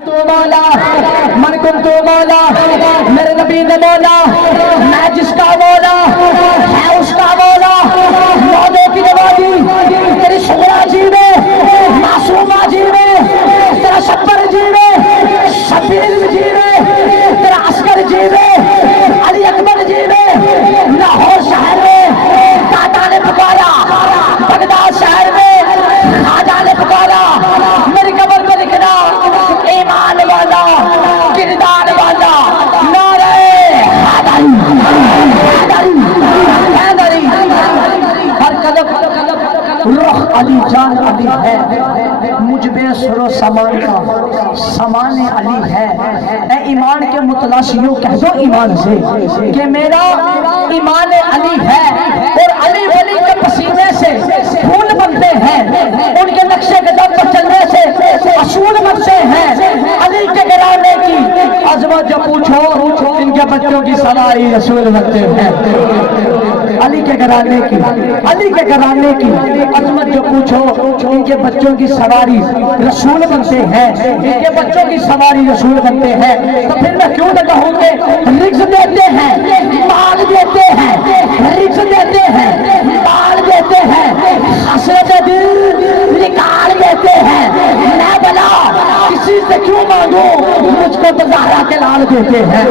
مولا من کنتو مولا میرے نبی نے مولا میں جس کا مولا ہے اس کا مولا مولے کی نوازی تیری شغلہ جیوے معصومہ جیوے تیرا شبر جیوے شبیر جیوے تیرا عسکر جیوے علی اکبر جیوے لاہور شہر میں دادا نے پکارا بغداد شہر میں خواجہ نے پکارا میری قبر کو لکھنا ایمان والا کردار والا نعرہ حیدری ہر قدم رخ علی جان علی ہے مجھ بے سر و سامان کا سامان علی ہے اے ایمان کے متلاشیوں کہہ دو ایمان سے کہ میرا ایمان علی ہے اور علی ولی کے پسینے سے پھول بنتے ہیں ان کے نقشے قدم پر چلنے سے اصول بنتے ہیں علی کے گھرانے کی عظمت جو پوچھو ان کے بچوں کی سواری رسول بنتے ہیں علی کے گھرانے کی عظمت جو پوچھو ان کے بچوں کی سواری رسول بنتے ہیں ان کے بچوں کی سواری رسول بنتے ہیں تو پھر میں کیوں نہ کہوں کہ رزق دیتے ہیں مال دیتے ہیں رزق دیتے ہیں مال دیتے ہیں حسرت دل نکال دیتے ہیں میں بلا کسی سے کیوں مانگوں مجھ کو تو زہرا کے لال دیتے ہیں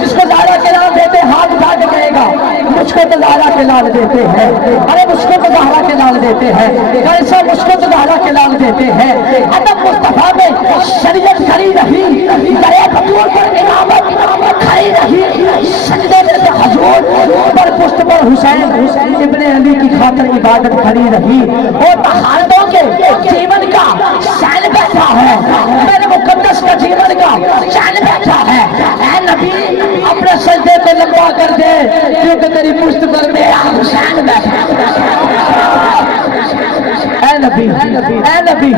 جس کو زہرا کے لال دیتے ہاتھ اٹھا کے کہے گا مجھ کو تو زہرا کے لال دیتے ہیں ارے مجھ کو تو زہرا کے لال دیتے ہیں کیسا مجھ کو تو زہرا کے لال دیتے ہیں ادب مصطفیٰ میں شریعت کھڑی رہی درے بطور پر امامت کھڑی رہی سجدے میں سے حضور پر پشت پر حسین ابن علی کی خاطر عبادت کھڑی رہی اور تحالتوں کے جیون کا شان بیٹھا ہے میرے مقدس کا جیون کا شان بیٹھا ہے اے نبی اپنے سجدے کو لمبا کر دے کیونکہ تیری پشت پر میرا حسین بیٹھا اے نبی اے نبی اے نبی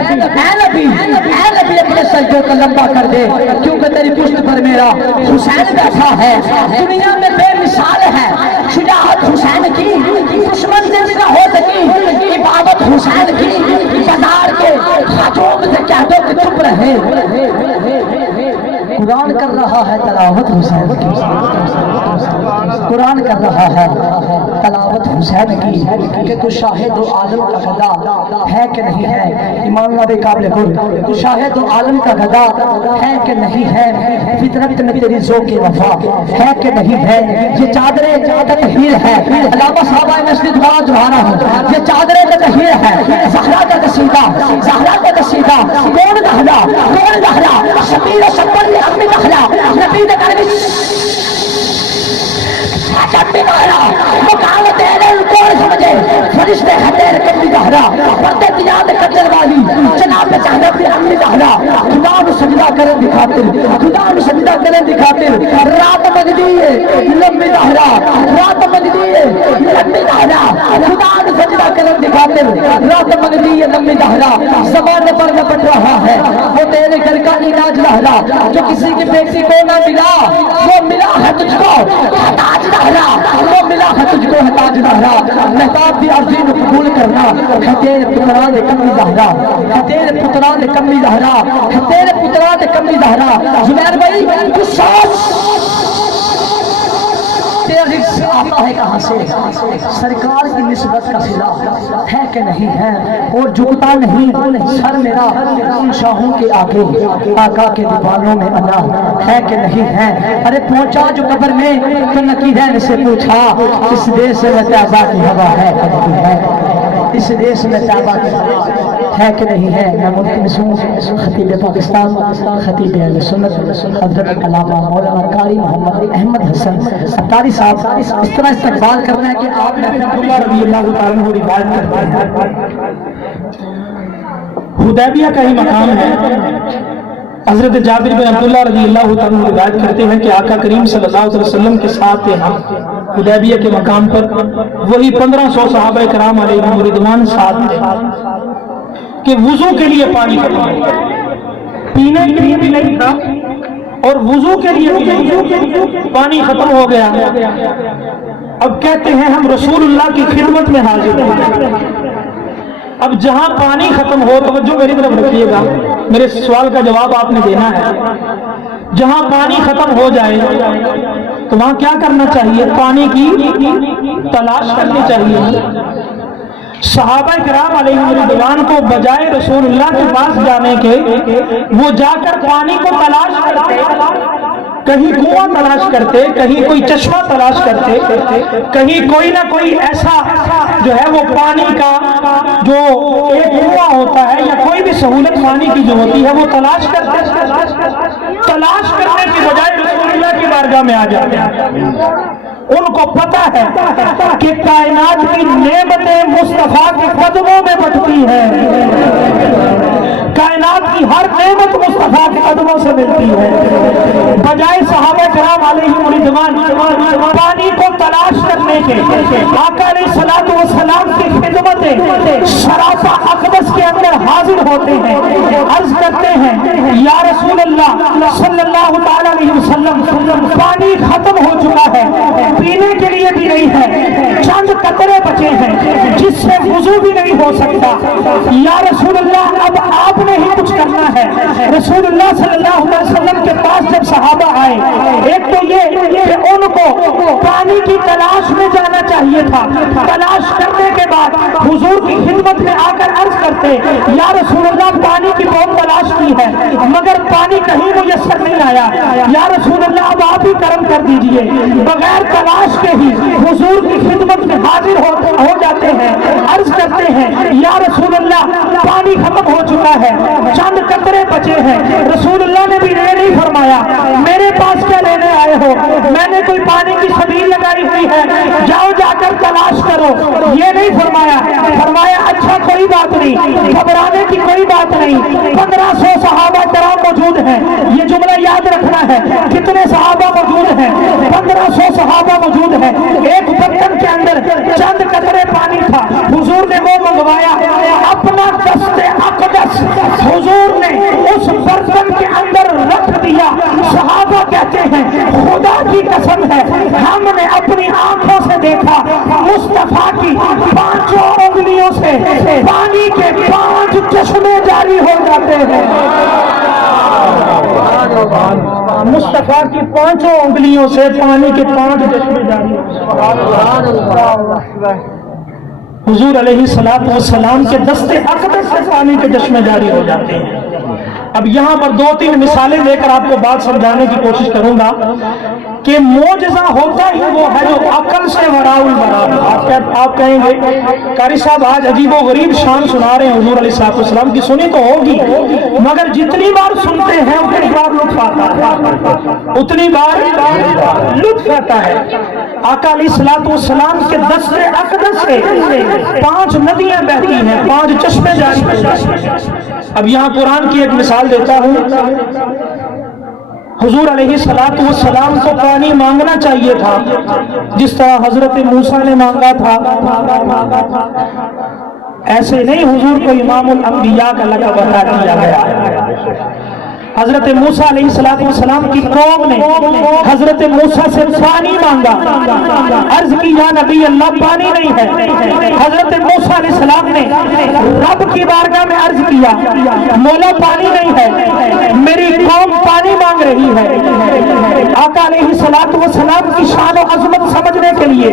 اے نبی اپنے سجدے کو لمبا کر دے کیونکہ تیری پشت پر میرا حسین بیٹھا ہے دنیا میں بے مثال ہے شجاعت حسین کی دشمن سے بھی نہ ہو سکی عبادت حسین کی بازار کے ہجوم سے کہہ دو کہ چپ رہے قرآن کر رہا ہے تلاوت حسین کی قرآن کر رہا ہے تلاوت حسین کی کہ تو شاہد و عالم کا گدا ہے کہ نہیں ہے ایمان والے قابل کل تو شاہد و عالم کا گدا ہے کہ نہیں ہے فطرت میں تیری ذوق وفا ہے کہ نہیں ہے یہ چادریں تطہیر ہے علامہ صحابہ میں اس نے دعا دہرانا ہوں یہ چادریں تطہیر ہے زہرا کا قصیدہ زہرا کا قصیدہ کون دہلا شبیر و شبر نے اپنی دہلا نبی نے کہا چٹی مارا مقام تیرے کون سمجھے فرشتے ہتیر کبھی دہرا پردے دیاد کجل والی جناب چاہنا پھر اپنی دہرا خدا نو سجدہ کریں دکھاتے خدا نو سجدہ کریں دکھاتے رات مجدی لمبی دہرا رات مجدی لمبی دہرا خدا نو سجدہ کریں دکھاتے رات مجدی لمبی دہرا زمانے پر لپٹ رہا ہے وہ تیرے گھر کا علاج دہرا جو کسی کی بیٹی کو نہ ملا وہ ملا ہے تجھ کو تاج دہرا وہ ملا ہے تجھ کو ہے تاج دہرا محتاب دی عظیم قبول کرنا ہے تیرے پتران کمی دہرا ہے تیرے پتران کمی دہرا ہے تیرے پتران کمی دہرا زبیر بھائی تو سوچ تیرا رزق آتا ہے کہاں سے سرکار کی نسبت کا صلہ ہے کہ نہیں ہے اور جھکتا نہیں سر میرا ان شاہوں کے آگے آقا کے دیوانوں میں انا ہے کہ نہیں ہے ارے پہنچا جو قبر میں تو نقیدین سے پوچھا اس دیش میں تابہ کی ہوا ہے کہ نہیں ہے اس دیش میں تابہ کی ہوا ہے کہ نہیں ہے میں ملتمسوں خطیب پاکستان خطیب اہل سنت حضرت علامہ مولانا قاری محمد احمد حسن اتاری صاحب اس طرح استقبال کرنا ہے کہ آپ نے عبداللہ رضی اللہ تعالیٰ عنہ روایت کرتے ہیں حدیبیہ کا ہی مقام ہے حضرت جابر بن عبداللہ رضی اللہ تعالیٰ عنہ روایت کرتے ہیں کہ آقا کریم صلی اللہ علیہ وسلم کے ساتھ ہم حدیبیہ کے مقام پر وہی 1500 صحابہ کرام علیہ رضوان ساتھ تھے کہ وضو کے لیے پانی پینے کے لیے بھی نہیں تھا اور وضو کے لیے پانی ختم ہو گیا اب کہتے ہیں ہم رسول اللہ کی خدمت میں حاضر ہیں اب جہاں پانی ختم ہو، توجہ میری طرف رکھیے گا، میرے سوال کا جواب آپ نے دینا ہے، جہاں پانی ختم ہو جائے تو وہاں کیا کرنا چاہیے؟ پانی کی تلاش کرنی چاہیے۔ صحابہ کرام علیہ رضوان کو بجائے رسول اللہ کے پاس جانے کے وہ جا کر پانی کو تلاش کرتے، کہیں کنواں تلاش کرتے، کہیں کوئی چشمہ تلاش کرتے، کہیں کوئی نہ کوئی ایسا جو ہے وہ پانی کا جو ایک کنواں ہوتا ہے یا کوئی بھی سہولت پانی کی جو ہوتی ہے وہ تلاش کرتے، تلاش کرنے کی بجائے رسول اللہ کی بارگاہ میں آ جاتے ہیں۔ ان کو پتا ہے کہ کائنات کی نعمتیں مصطفیٰ کے قدموں میں بٹتی ہیں، کائنات کی ہر نعمت مصطفیٰ کے قدموں سے ملتی ہے۔ بجائے صحابہ کرام علیہ رضوان پانی کو تلاش کرنے کے آقا علیہ الصلوۃ والسلام کی خدمتیں سراپا اقدس کے اندر حاضر ہوتے ہیں، عرض کرتے ہیں یا رسول اللہ صلی اللہ تعالی علیہ وسلم پانی ختم ہو چکا ہے، پینے کے لیے بھی نہیں ہے، چند قطرے بچے ہیں جس سے وضو بھی نہیں ہو سکتا، یا رسول اللہ اب آپ نے ہی کچھ کرنا ہے۔ رسول اللہ صلی اللہ علیہ وسلم کے پاس جب صحابہ آئے، ایک تو یہ کہ ان کو پانی کی تلاش میں جانا چاہیے تھا، تلاش کرنے کے بعد حضور کی خدمت میں آ کر عرض کرتے یا رسول اللہ پانی کی بہت تلاش کی ہے مگر پانی کہیں میسر نہیں آیا، یا رسول اللہ اب آپ ہی کرم کر دیجئے۔ بغیر تلاش کے ہی حضور کی خدمت میں حاضر ہو جاتے ہیں، عرض کرتے ہیں یا رسول اللہ پانی ختم ہو چکا ہے، چند قطرے بچے ہیں۔ رسول اللہ نے بھی یہ نہیں فرمایا میرے پاس کیا لینے آئے ہو، میں نے کوئی پانی کی سبیل لگائی ہوئی ہے، جاؤ جا کر تلاش کرو، یہ نہیں فرمایا۔ فرمایا اچھا کوئی بات نہیں، گھبرانے کی کوئی بات نہیں، 1500 صحابہ کرام موجود ہیں، یہ جملہ یاد رکھنا ہے، کتنے صحابہ موجود ہیں؟ 1500 صحابہ موجود ہیں، ایک برتن کے اندر چند قطرے پانی تھا، حضور نے وہ منگوایا، اپنا دست اقدس حضور نے اس برتن کے اندر رکھ دیا۔ صحابہ کہتے ہیں خدا کی قسم ہے ہم نے اپنی آنکھوں سے دیکھا مصطفیٰ کی 5 انگلیوں سے پانی کے 5 چشمے جاری ہو جاتے ہیں، مصطفیٰ کی 5 انگلیوں سے پانی کے 5 چشمے جاری ہوتے ہیں۔ حضور علیہ الصلوۃ والسلام کے دست اقدس سے پانی کے چشمے جاری ہو جاتے ہیں۔ اب یہاں پر 2-3 مثالیں دے کر آپ کو بات سمجھانے کی کوشش کروں گا کہ معجزہ ہوتا ہی وہ ہے جو عقل سے وراء البراء۔ آپ کہیں گے قاری صاحب آج عجیب و غریب شان سنا رہے ہیں حضور علیہ السلام کی، سنی تو ہوگی مگر جتنی بار سنتے ہیں اتنی بار لطف آتا ہے، اتنی بار لطف آتا ہے۔ آقا علیہ السلام کے دست اقدس سے 5 ندیاں بہتی ہیں، 5 چشمے جاری ہوتے ہیں۔ اب یہاں قرآن کی ایک مثال دیتا ہوں۔ حضور علیہ السلام کو پانی مانگنا چاہیے تھا جس طرح حضرت موسیٰ نے مانگا تھا، ایسے نہیں حضور کو امام الانبیاء کا لقب عطا کیا گیا۔ حضرت موسیٰ علیہ السلام کی قوم نے حضرت موسیٰ سے پانی مانگا، عرض کی یا نبی اللہ پانی نہیں ہے۔ حضرت موسیٰ علیہ السلام نے رب کی بارگاہ میں عرض کیا مولا پانی نہیں ہے، میری قوم پانی مانگ رہی ہے۔ آقا علیہ السلام کی شان و عظمت سمجھنے کے لیے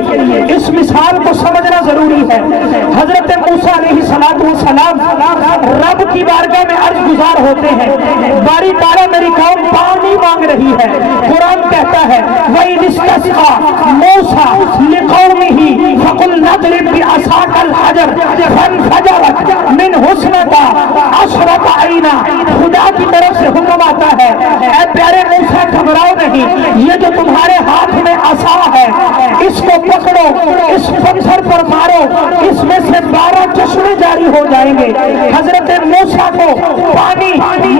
اس مثال کو سمجھنا ضروری ہے۔ حضرت موسیٰ علیہ السلام رب کی بارگاہ میں عرض گزار ہوتے ہیں، باری تعالیٰ میری قوم پانی مانگ رہی ہے۔ قرآن کہتا ہے وَإِذِ اسْتَسْقَىٰ مُوسَىٰ لِقَوْمِهِ فَقُلْنَا اضْرِب بِّعَصَاكَ الْحَجَرَ فَانْفَجَرَتْ مِنْهُ اثْنَتَا عَشْرَةَ عَيْنًا۔ خدا کی طرف سے حکم آتا ہے اے پیارے موسیٰ گھبراؤ نہیں، یہ جو تمہارے ہاتھ میں عصا ہے اس کو پکڑو، اس پتھر پر مارو، اس میں سے 12 چشمے جاری ہو جائیں گے۔ حضرت موسیٰ کو پانی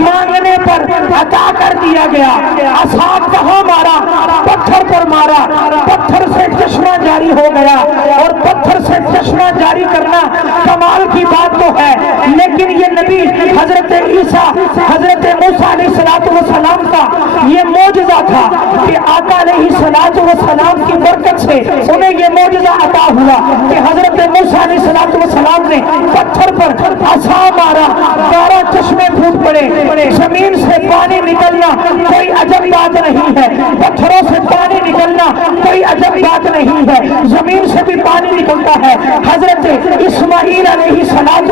مانگنے پر عطا کر دیا گیا، عصا کہاں مارا؟ پتھر پر مارا، پتھر سے چشمہ جاری ہو گیا، اور پتھر سے چشمہ جاری کرنا کمال کی بات تو ہے، لیکن یہ نبی حضرت عیسیٰ حضرت موسیٰ علیہ السلام کا یہ معجزہ تھا کہ آقا علیہ السلام کی برکت سے انہیں یہ معجزہ عطا ہوا کہ حضرت موسیٰ علیہ السلام نے پتھر پر عصا مارا، 12 چشمے پھوٹ پڑے، زمین سے پانی نکلنا کوئی عجب بات نہیں ہے، پتھروں سے پانی نکلنا کوئی عجب بات نہیں ہے، زمین سے بھی پانی نکلتا ہے۔ حضرت اسماعیل علیہ السلام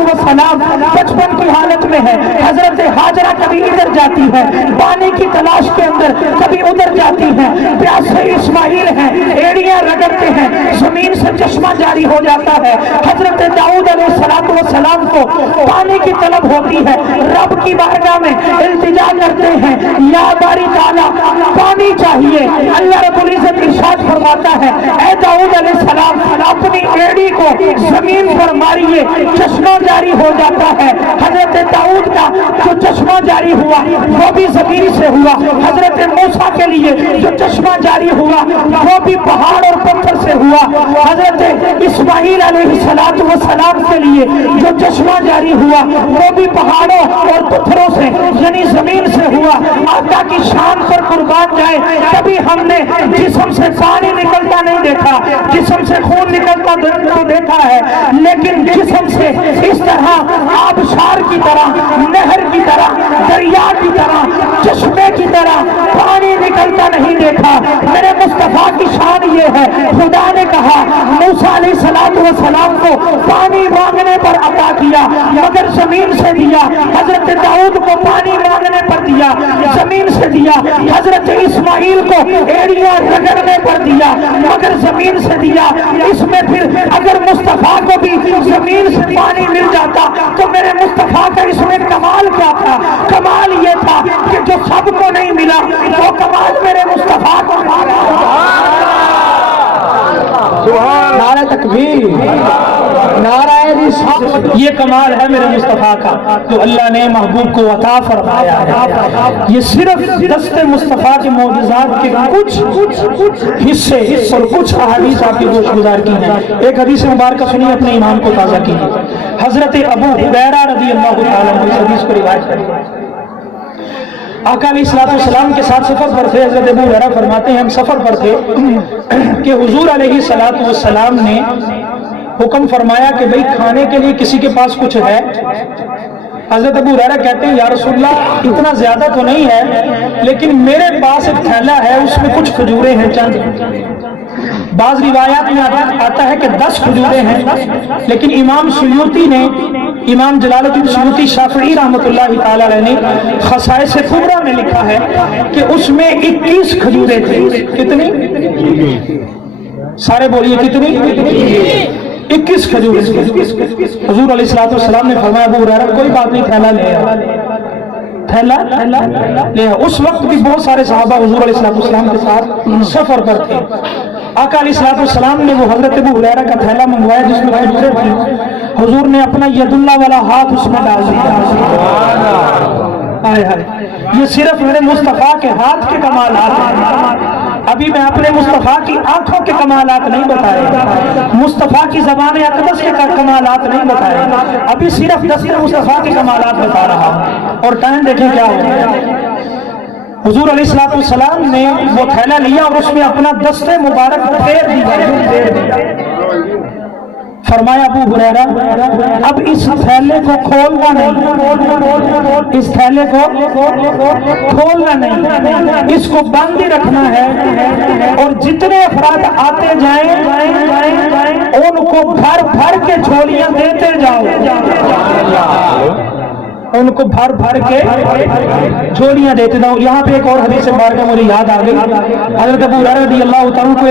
بچپن کی حالت میں ہے، حضرت ہاجرہ کبھی ادھر جاتی ہے پانی کی تلاش کے اندر، کبھی ادھر جاتی ہے، پیاسے اسماعیل ہیں، ایڑیاں رگڑتے ہیں، زمین سے چشمہ جاری ہو جاتا ہے۔ حضرت داؤد علیہ السلام کو پانی کی طلب ہوتی ہے، رب کی بارگاہ میں التجا کرتے ہیں، یا باری تعالیٰ پانی چاہیے۔ اللہ رب العزت ارشاد فرماتا ہے، اے داؤد علیہ السلام اپنی ایڑی کو زمین پر ماریے، چشمہ جاری ہو جاتا ہے۔ حضرت داؤد کا جو چشمہ جاری ہوا وہ بھی زمین سے ہوا، حضرت موسیٰ کے لیے جو چشمہ جاری ہوا وہ بھی پہاڑ اور پتھر سے ہوا، حضرت اسماعیل علیہ السلام کے لیے جو چشمہ جاری ہوا وہ بھی پہاڑوں اور پتھروں سے یعنی زمین سے ہوا۔ آقا کی شان پر قربان جائے، کبھی ہم نے جسم سے پانی نکلتا نہیں دیکھا، جسم سے خون نکلتا تو دیکھا ہے، لیکن جسم سے اس طرح آبشار کی طرح، نہر کی طرح، دریا کی طرح، چشمے کی طرح پانی نکلتا نہیں دیکھا۔ میرے مصطفیٰ کی شان یہ ہے، خدا نے کہا موسیٰ علیہ السلام کو پانی مانگنے پر عطا کیا مگر زمین سے دیا، حضرت داؤد کو پانی مانگنے پر دیا زمین سے دیا، حضرت اسماعیل کو ایڑیاں رگڑنے پر دیا مگر زمین سے دیا۔ اس میں پھر اگر مصطفیٰ کو بھی زمین سے پانی مل جاتا تو میرے مصطفیٰ کا اس میں کمال کیا تھا؟ کمال یہ تھا کہ جو سب کو نہیں ملا وہ کمال میرے مصطفیٰ کو ملا۔ نعرہ تکبیر، نعرہ رسالت، یہ کمال ہے میرے مصطفیٰ کا جو اللہ نے محبوب کو عطا فرمایا ہے۔ یہ صرف دست مصطفیٰ کے معجزات کے کچھ حصے اور کچھ احادیث آپ کی گوش گزار کی ہیں۔ ایک حدیث مبارکہ سنیے، اپنے ایمان کو تازہ کیجیے۔ حضرت ابو ہریرہ رضی اللہ تعالیٰ عنہ اس حدیث کو روایت کرتے ہیں، آقا علیہ السلام کے ساتھ سفر پر تھے۔ حضرت ابو ہریرہ فرماتے ہیں ہم سفر پر تھے کہ حضور علیہ السلام نے حکم فرمایا کہ بھئی کھانے کے لیے کسی کے پاس کچھ ہے؟ حضرت ابو ہریرہ کہتے ہیں یا رسول اللہ اتنا زیادہ تو نہیں ہے، لیکن میرے پاس ایک تھیلا ہے، اس میں کچھ کھجوریں ہیں چند۔ بعض روایات میں آتا ہے کہ 10 کھجوریں ہیں، لیکن امام سیوطی نے، امام جلال الدین سیوطی شافعی رحمۃ اللہ تعالی علیہ نے خصائص کبریٰ میں لکھا ہے کہ اس میں 21 کھجوریں تھیں۔ کتنی؟ سارے بولیے کتنی؟ 21 کھجوریں تھیں۔ حضور علیہ السلام نے فرمایا ابو ہریرہ کوئی بات نہیں، تھیلا لے آ، تھیلا لے آ۔ اس وقت بھی بہت سارے صحابہ حضور علیہ السلام کے ساتھ سفر پر تھے۔ آقا علیہ السلام نے وہ حضرت ابو ہریرہ کا تھیلا منگوایا جس میں کھجوریں تھیں، حضور نے اپنا ید اللہ والا ہاتھ اس میں ڈال دیا۔ یہ صرف میرے مصطفیٰ کے ہاتھ کے کمالات ہیں، ابھی میں اپنے مصطفیٰ کی آنکھوں کے کمالات نہیں بتائے، مصطفیٰ کی زبان اقدس کے کمالات نہیں بتائے، ابھی صرف دست مصطفیٰ کے کمالات بتا رہا ہوں۔ اور ٹائم دیکھیں کیا ہو گیا، حضور علیہ السلام نے وہ تھیلا لیا اور اس میں اپنا دست مبارک پھیر دیا۔ فرمایا ابو ہریرہ اب اس تھیلے کو کھولنا نہیں، اس تھیلے کو کھولنا نہیں، اس کو بند ہی رکھنا ہے، اور جتنے افراد آتے جائیں ان کو بھر بھر کے جھولیاں دیتے جاؤ، ان کو بھر بھر کے جھولیاں دیتے جاؤ۔ یہاں پہ ایک اور حدیث مبارکہ مجھے یاد آ گئی، حضرت ابو ہریرہ رضی اللہ تعالیٰ کو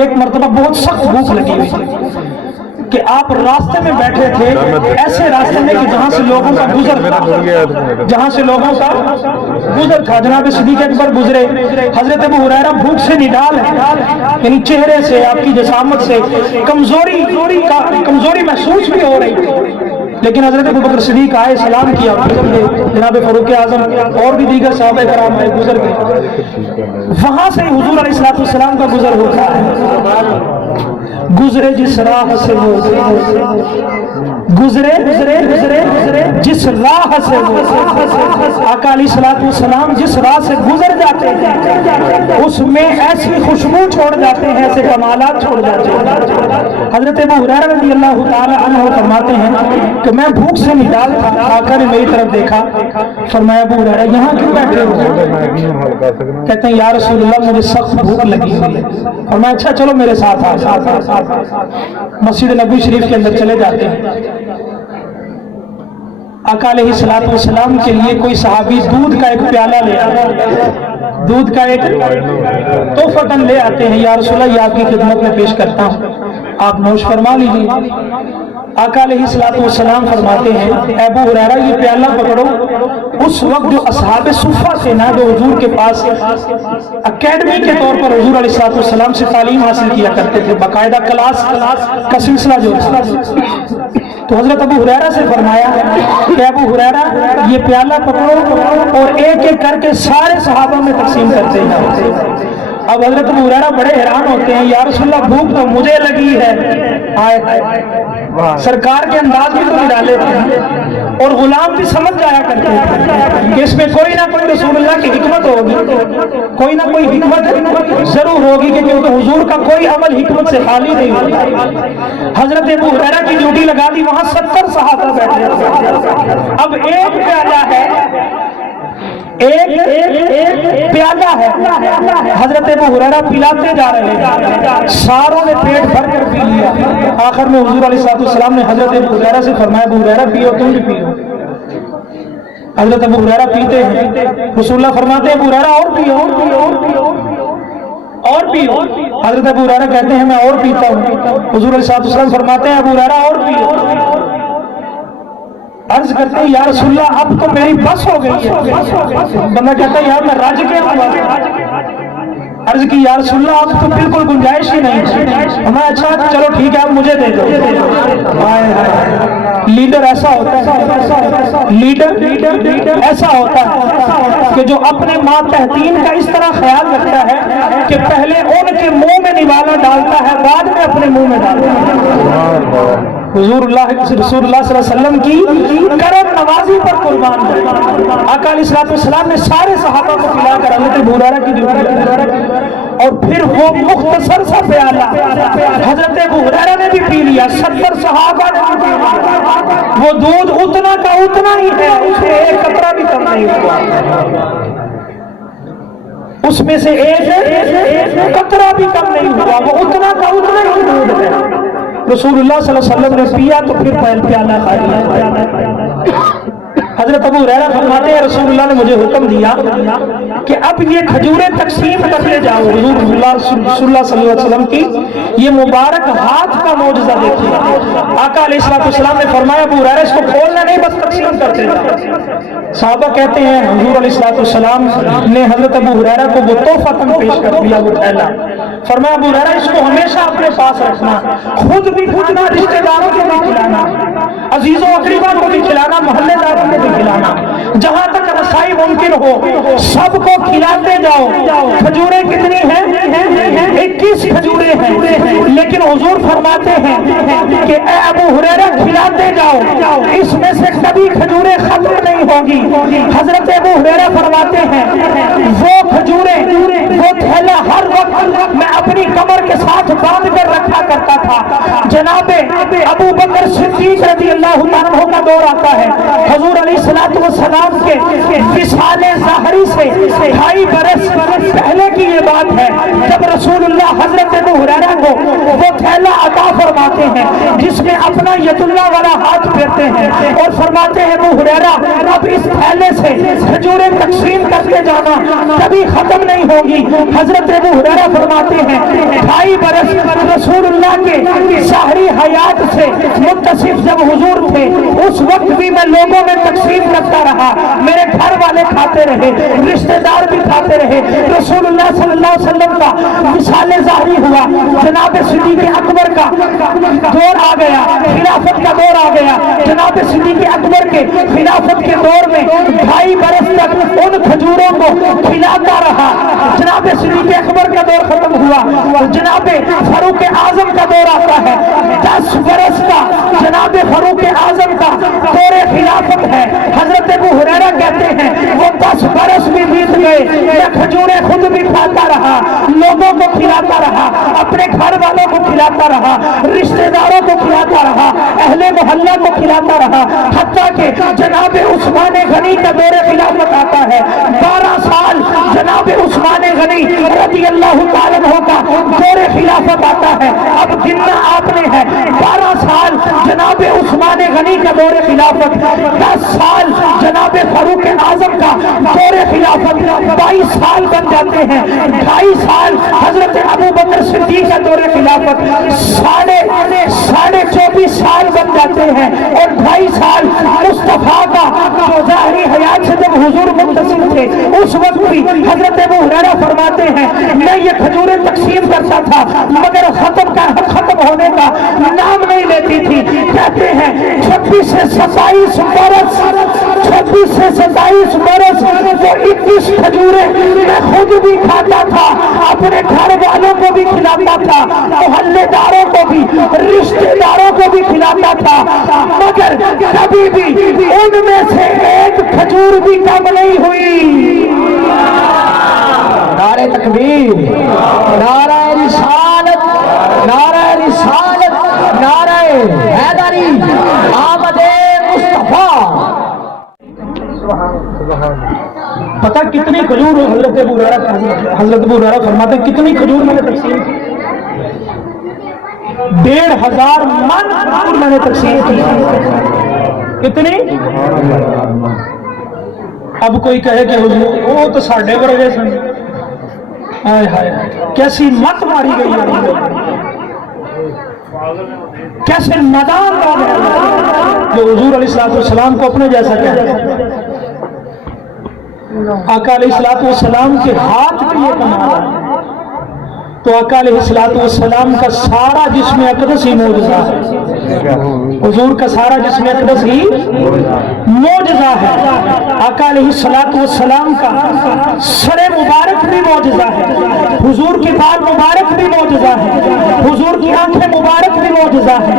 ایک مرتبہ بہت سخت بھوک لگی ہوئی تھی کہ آپ راستے میں بیٹھے تھے، ایسے راستے میں کہ جہاں سے لوگوں کا گزر تھا، جہاں سے لوگوں کا گزر تھا، جناب صدیق اکبر گزرے، حضرت ابو ہریرہ بھوک سے نڈال ہے، یعنی چہرے سے، آپ کی جسامت سے کمزوری محسوس بھی ہو رہی تھی، لیکن حضرت ابو بکر صدیق آئے، سلام کیا، گزر گئے۔ جناب فاروق اعظم اور بھی دیگر صحابہ کرام آئے، گزر گئے۔ وہاں سے حضور علیہ السلام کا گزر ہوتا ہے۔ گزرے جس راہ سے وہ، گزرے جس راہ سے وہ، آقا علیہ السلام جس راہ سے گزر جاتے ہیں اس میں ایسی خوشبو چھوڑ جاتے ہیں، ایسے کمالات چھوڑ جاتے ہیں۔ حضرت ابو ہریرہ رضی اللہ تعالی عنہ فرماتے ہیں کہ میں بھوک سے نڈال تھا، آقا نے میری طرف دیکھا، فرمایا ابو ہریرہ یہاں کیوں بیٹھے ہو؟ کہتے ہیں یا رسول اللہ مجھے سخت بھوک لگی ہوئی ہے۔ فرمایا اچھا چلو میرے ساتھ آ۔ مسجد نبوی شریف کے اندر چلے جاتے ہیں۔ آقا علیہ السلام کے لیے کوئی صحابی دودھ کا ایک پیالہ لے آتے ہیں، دودھ کا ایک تحفہ لے آتے ہیں۔ یا رسول اللہ یہ آپ کی خدمت میں پیش کرتا ہوں، آپ نوش فرما لیجیے۔ آقا علیہ السلام فرماتے ہیں اے ابو ہریرہ یہ پیالہ پکڑو۔ اس وقت جو اصحاب صفہ تھے نا، جو حضور کے پاس اکیڈمی کے طور پر حضور علیہ السلام سے تعلیم حاصل کیا کرتے تھے، باقاعدہ کلاس کا سلسلہ جو تھا، تو حضرت ابو ہریرہ سے فرمایا کہ ابو ہریرہ یہ پیالہ پکڑو اور ایک ایک کر کے سارے صحابہ میں تقسیم کرتے ہیں۔ اب حضرت ابو ہریرہ بڑے حیران ہوتے ہیں، یا رسول اللہ بھوک تو مجھے لگی ہے۔ سرکار کے انداز بھی تو ڈالے تھے اور غلام بھی سمجھ جایا کرتے ہیں کہ اس میں کوئی نہ کوئی رسول اللہ کی حکمت ہوگی، کوئی نہ کوئی حکمت ضرور ہوگی، کیونکہ حضور کا کوئی عمل حکمت سے خالی نہیں ہوتا۔ حضرت ابو ہریرہ کی ڈیوٹی لگا دی، وہاں 70 صحابہ بیٹھے۔ اب ایک پیالہ ہے، ایک پیالہ ہے، حضرت ابو ہریرہ پلاتے جا رہے ہیں، ساروں نے پیٹ بھر کر پی لیا۔ آخر میں حضور علیہ السلام نے حضرت ابو ہریرہ سے فرمایا ابو ہریرہ پیو، تم بھی پیو۔ حضرت ابو ہریرہ پیتے ہیں، رسول اللہ فرماتے ہیں ابو ہریرہ اور پیو اور پیو۔ حضرت ابو ہریرہ کہتے ہیں میں اور پیتا ہوں۔ حضور علیہ السلام فرماتے ہیں ابو ہریرہ اور پیو۔ عرض کرتے ہیں یا رسول اللہ اب تو میری بس ہو گئی ہے۔ بندہ کہتا ہے یار میں رج گیا ہوں۔ عرض کی یا رسول اللہ اب تو بالکل گنجائش ہی نہیں ہے۔ ہمیں اچھا چلو ٹھیک ہے اب مجھے دے دو۔ لیڈر ایسا ہوتا ہے، لیڈر ایسا ہوتا ہے کہ جو اپنے ماتحتین کا اس طرح خیال رکھتا ہے کہ پہلے ان کے منہ میں نوالا ڈالتا ہے، بعد میں اپنے منہ میں ڈالتا ہے۔ رسول اللہ صلی اللہ علیہ وسلم کی کرم نوازی پر قربان ہے۔ آقا علیہ السلام نے سارے صحابہ کو پلا کر حضرت ابو ہریرہ کی ڈیوٹی اور پھر وہ مختصر سا پیالہ حضرت ابو ہریرہ نے بھی پی لیا، 70 صحابہ نے بھی پی لیا۔ وہ دودھ اتنا کا اتنا ہی ہے، اس میں ایک قطرہ بھی کم نہیں ہوا، اس میں سے ایک قطرہ بھی کم نہیں ہوا، وہ اتنا کا اتنا ہی دودھ ہے۔ رسول اللہ صلی اللہ علیہ وسلم نے پیا تو پھر پیالہ خالی۔ حضرت ابو ہریرہ فرماتے ہیں رسول اللہ نے مجھے حکم دیا کہ اب یہ کھجوریں تقسیم کرتے جاؤ۔ حضور اللہ صلی اللہ علیہ وسلم کی یہ مبارک ہاتھ کا معجزہ دیکھیے۔ آقا علیہ السلام نے فرمایا ابو ہریرہ اس کو کھولنا نہیں بس تقسیم کرتے جاؤ۔ صحابہ کہتے ہیں حضور علیہ السلام نے حضرت ابو ہریرہ کو وہ تحفہ پیش کر دیا، وہ تھیلا۔ فرمایا ابو ہریرہ اس کو ہمیشہ اپنے پاس رکھنا، خود بھی کھانا، رشتہ داروں کو بھی کھلانا، عزیزوں اقربا کو بھی کھلانا، محلے داروں کو بھی کھلانا، جہاں تک رسائی ممکن ہو سب کو کھلاتے جاؤ۔ کھجوریں کتنی ہیں؟ 21 کھجوریں ہیں، لیکن حضور فرماتے ہیں کہ اے ابو ہریرہ کھلاتے جاؤ، اس میں سے کبھی کھجوریں ختم نہیں ہوگی۔ حضرت ابو ہریرہ فرماتے ہیں وہ کھجوریں، وہ تھیلا ہر وقت میں اپنی کمر کے ساتھ باندھ کر رکھا کرتا تھا۔ جناب ابو بکر صدیق رضی اللہ عنہ کا دور آتا ہے، حضور علیہ السلام کے وصال ظاہری سے 2.5 برس پہلے کی یہ بات ہے، جب رسول اللہ حضرت ابو ہریرہ کو وہ تھیلا عطا فرماتے ہیں جس میں اپنا ید اللہ والا ہاتھ پھیرتے ہیں اور فرماتے ہیں ابو ہریرہ اب اس تھیلے سے کھجوریں تقسیم کرتے جانا، کبھی ختم نہیں ہوگی۔ حضرت ابو ہریرہ فرماتے ہیں 2.5 برس رسول اللہ کے ظاہری حیات سے متصف جب حضور تھے، اس وقت بھی میں لوگوں میں تقسیم کرتا رہا، میرے گھر والے کھاتے کھاتے رہے, رشتہ دار بھی کھاتے رہے. رسول اللہ صلی اللہ علیہ وسلم کا مثال ظاہری ہوا, جناب صدیق اکبر کا دور آ گیا, خلافت کا دور آ گیا. جناب صدیق اکبر کے خلافت کے دور میں 2.5 برس تک ان کھجوروں کو کھلاتا رہا. جناب صدیق اکبر کا دور ختم ہوا, جناب فاروق اعظم کا دور آتا ہے. 10 برس کا جناب فاروق اعظم کا دور خلافت ہے. حضرت ابو ہریرہ کہتے ہیں وہ 10 برس بھی بیت گئے, میں کھجوریں خود بھی کھاتا رہا, لوگوں کو کھلاتا رہا, اپنے گھر والوں کو کھلاتا رہا, رشتہ داروں کو کھلاتا رہا, اہل محلہ کو کھلاتا رہا, حتیٰ کہ جناب عثمان غنی کا دور خلافت آتا ہے. 12 سال جناب عثمان غنی رضی اللہ تعالیٰ عنہ کا دور خلافت آتا ہے. اب گننا آپ نے ہے, 12 سال جناب عثمان غنی کا دور خلافت, 10 سال جناب فاروق اعظم کا دور خلافت, 22 سال بن جاتے ہیں. 2.5 سال حضرت ابو بکر صدیق کا دور خلافت, 24 سال بن جاتے ہیں. اور 2.5 سال مصطفیٰ کا جو ظاہری حیات سے جب حضور متصل تھے اس وقت بھی حضرت ابو ہریرہ فرماتے ہیں میں یہ کھجوریں تقسیم کرتا تھا مگر ختم ہونے کا نام نہیں لیتی تھی. کہتے ہیں 26 سے 27 برس وہ 21 کھجوریں میں خود بھی کھاتا تھا, اپنے گھر والوں کو بھی کھلاتا تھا, محلے داروں کو بھی, رشتہ داروں کو بھی کھلاتا تھا, مگر کبھی بھی ان میں سے ایک کھجور بھی کم نہیں ہوئی. نعرہ تکبیر, نعرہ رسالت, نعرہ رسالت, نعرہ حیدری, آمد مصطفیٰ. پتہ کتنی کھجور حضرت ابو ہریرہ فرماتے ہیں کتنی کھجور میں نے تقسیم کی, 1,500 من کھجور میں نے تقسیم کی. کتنی؟ اب کوئی کہے کہ حضور وہ تو ساڈے ورگے سن, ہائے ہائے کیسی مت ماری گئی ہے, کیسے نادان لوگ ہیں جو حضور علیہ السلام کو اپنے جیسا کہتے ہیں. آقا علیہ السلام کے ہاتھ کے یہ کمال ہے تو آقا علیہ السلام کا سارا جسم اقدس ہی معجزہ ہے, حضور کا سارا جسم اقدس ہی معجزہ ہے. آقا علیہ السلام کا سر مبارک بھی معجزہ ہے, حضور کے بال مبارک بھی معجزہ ہے, حضور کی آنکھیں مبارک بھی معجزہ ہے,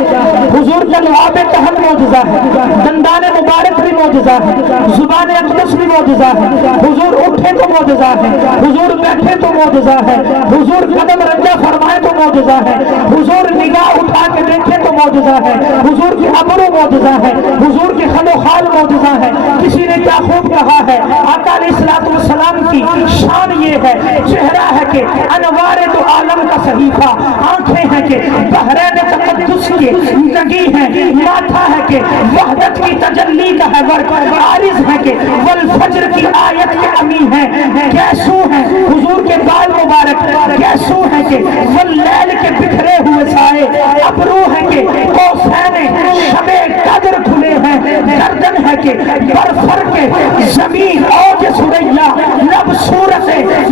حضور کا لعاب دہن معجزہ ہے, دندان مبارک بھی معجزہ ہے, زبان اقدس بھی معجزہ ہے, حضور اٹھے تو معجزہ ہے, حضور بیٹھے تو معجزہ ہے, حضور قدم رنجہ فرمائے تو معجزہ ہے, حضور نگاہ اٹھا کے دیکھے تو معجزہ ہے, حضور کی ابرو معجزہ ہے, حضور کی خل و خال معجزہ ہے. کسی نے کیا خوب کہا ہے, آقا علیہ السلام کی شان یہ ہے, چہرہ ہے کہ انوار دو عالم کا صحیفہ, آنکھیں ہیں کہ بحرین تقدس کے نگی ہیں, ماتھا ہے کہ وحدت کی تجلی کا ہے ورق, عارض ہے کہ والفجر کی آیت کے امی ہیں, کیسو ہیں حضور کے بال مبارک, کیسو ہے کہ واللیل کے بکھرے ہوئے سائے, ابرو ہے کہ قوسین شب قدر کھلے ہیں, گردن ہے کہ برفر کے زمین اوج سریا, لب صورت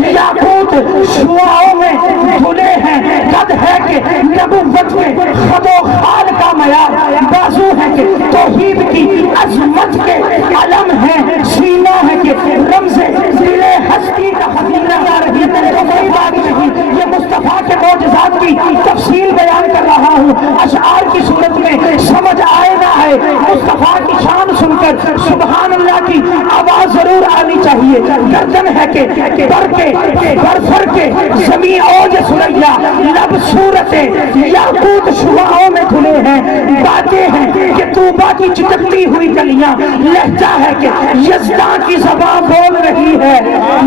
یاقوت شعاؤں میں دھلے ہیں, قد ہے کہ نبوت کے خد و خال کا معیار, بازو ہے کہ توحید کی عظمت کے علم ہے, سینہ ہے کہ رمز دل ہستی کا خزینہ دار ہے. کوئی بات نہیں, یہ مصطفیٰ کے معجزات کی تفصیل بیان کر رہا ہوں, اشعار کی صورت میں سمجھ آئے نہ آئے, مصطفیٰ کی شان سن کر سبحان اللہ کی آواز ضرور آنی چاہیے. گردن ہے کہ برفر کے زمین اوج سریا, لب صورت یاقوت شعاؤں میں کھلے ہیں, باتیں ہیں کہ طوبہ کی چٹکتی ہوئی گلیاں, لہجہ ہے کہ یزداں کی زبان بول رہی ہے,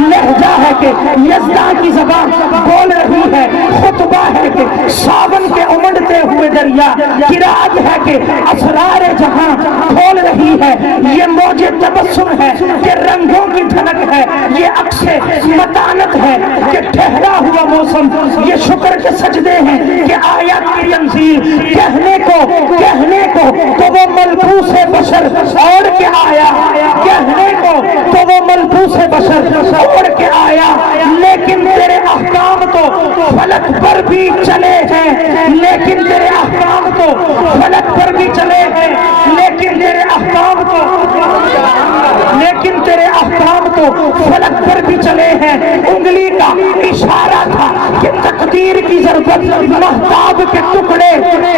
لہجہ ہے کہ یزداں کی زبان بول رہی ہے, خطبہ ہے کہ ساون کے امڑتے ہوئے دریا, قرات ہے کہ اسرار جہاں کھول رہی ہے, یہ موج تبسم ہے کہ رنگوں کی رونق ہے، یہ عکس متانت ہے کہ ٹھہرا ہوا موسم، یہ شکر کے سجدے ہیں کہ آیات کی تنزیل کہنے کو تو وہ ملبوس بشر اوڑ کے آیا، کہنے کو تو وہ ملبوس بشر اوڑ کے آیا، لیکن تیرے احکام تو فلک پر بھی چلے ہیں، لیکن تیرے احکام تو فلک پر بھی چلے ہیں، لیکن تیرے احکام تو فلک پر بھی چلے ہیں۔ انگلی کا اشارہ تھا کہ تقدیر کی ضرورت، مہتاب کے ٹکڑے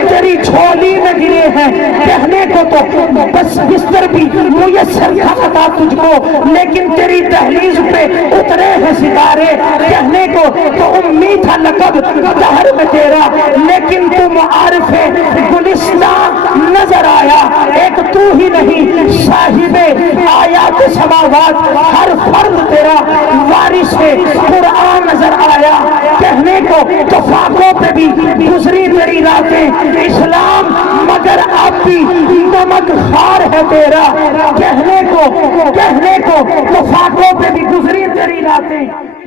تیری جھولی میں گرے ہیں، کہنے کو تو بس بستر بھی میسر تھا عطا تجھ کو، لیکن تیری دہلیز پہ اترے ہیں ستارے، کہنے کو تو امید تھا لقب دہر میں تیرا، لیکن تو معارف گلستان نظر آیا، ایک تو ہی نہیں صاحب آیات سماوات، ہر فرد تیرا وارث قرآن نظر آیا، کہنے کو تو فاقوں پہ بھی گزری تیری راتیں، اسلام مگر اب بھی نمک خار ہے تیرا، کہنے کو تو فاقوں پہ بھی گزری تیری راتیں۔